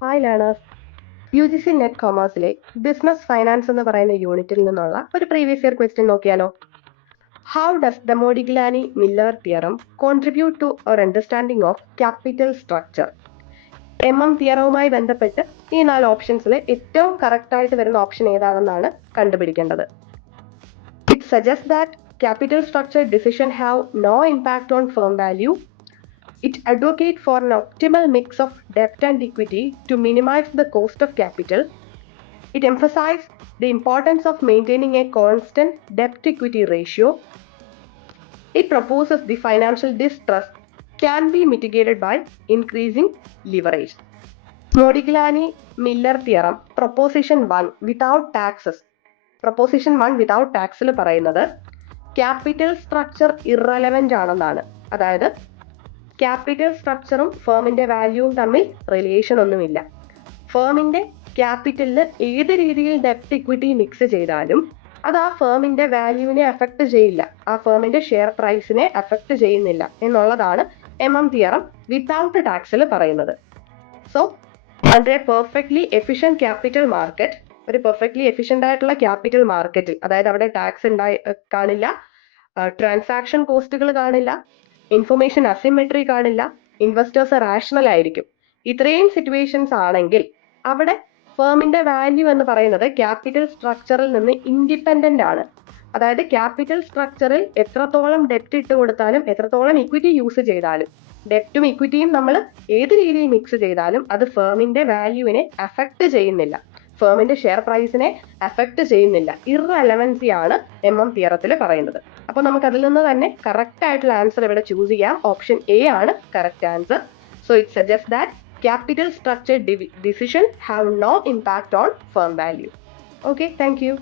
Hi learners. UGC net കോമേഴ്സിലെ business finance എന്ന് പറയുന്ന യൂണിറ്റിൽ നിന്നുള്ള ഒരു പ്രീവിയസ് ഇയർ ക്വസ്റ്റ്യൻ നോക്കിയാലോ? How does the Modigliani Miller theorem contribute to our understanding of capital structure? തിയറവുമായി ബന്ധപ്പെട്ട് ഈ 4 ഓപ്ഷൻസിൽ ഏറ്റവും കറക്റ്റ് ആയിട്ട് വരുന്ന ഓപ്ഷൻ ഏതാണെന്നാണ് കണ്ടുപിടിക്കേണ്ടത്. It suggest that capital structure decision have no impact on firm value. It advocates for an optimal mix of debt and equity to minimize the cost of capital. It emphasizes the importance of maintaining a constant debt-equity ratio. It proposes the financial distress can be mitigated by increasing leverage. Modigliani-Miller theorem, proposition 1 without taxes. Proposition 1 without taxൽ പറയുന്നത് capital structure irrelevant ആണെന്നാണ്. അതായത് capital സ്ട്രക്ചറും ഫേമിന്റെ വാല്യൂവും തമ്മിൽ relation ഒന്നുമില്ല. ഫേമിന്റെ ക്യാപിറ്റലിൽ ഏത് രീതിയിൽ ഡെപ്റ്റ് equity mix ചെയ്താലും അത് ആ ഫേമിന്റെ വാല്യൂവിനെ അഫക്റ്റ് ചെയ്യില്ല, ആ ഫേമിന്റെ ഷെയർ പ്രൈസിനെ അഫക്റ്റ് ചെയ്യുന്നില്ല എന്നുള്ളതാണ് തിയറം വിത്തൗട്ട് ടാക്സിൽ പറയുന്നത്. So under A perfectly efficient capital market, ഒരു പെർഫെക്റ്റ്ലി എഫിഷ്യന്റ് ആയിട്ടുള്ള ക്യാപിറ്റൽ മാർക്കറ്റിൽ, അതായത് അവിടെ ടാക്സ് കാണില്ല, ട്രാൻസാക്ഷൻ കോസ്റ്റുകൾ കാണില്ല, ഇൻഫർമേഷൻ അസിമെട്രി കാണില്ല, ഇൻവെസ്റ്റേഴ്സ് റാഷണൽ ആയിരിക്കും. ഇത്രയും സിറ്റുവേഷൻസ് ആണെങ്കിൽ അവിടെ ഫേമിന്റെ വാല്യൂ എന്ന് പറയുന്നത് ക്യാപിറ്റൽ സ്ട്രക്ചറിൽ നിന്ന് ഇൻഡിപെൻഡന്റ് ആണ്. അതായത് ക്യാപിറ്റൽ സ്ട്രക്ചറിൽ എത്രത്തോളം ഡെപ്റ്റ് ഇട്ട് കൊടുത്താലും എത്രത്തോളം ഇക്വിറ്റി യൂസ് ചെയ്താലും, ഡെപ്റ്റും ഇക്വിറ്റിയും നമ്മൾ ഏത് രീതിയിൽ മിക്സ് ചെയ്താലും അത് ഫേമിന്റെ വാല്യൂവിനെ അഫക്റ്റ് ചെയ്യുന്നില്ല, ഫേമിന്റെ ഷെയർ പ്രൈസിനെ അഫക്റ്റ് ചെയ്യുന്നില്ല. ഇറലവൻസി ആണ് തിയറത്തിൽ പറയുന്നത്. അപ്പോൾ നമുക്ക് അതിൽ നിന്ന് തന്നെ കറക്റ്റ് ആയിട്ടുള്ള ആൻസർ ഇവിടെ ചൂസ് ചെയ്യാം. ഓപ്ഷൻ എ ആണ് correct answer. So it suggest that capital structure decision have no impact on firm value. Okay, thank you.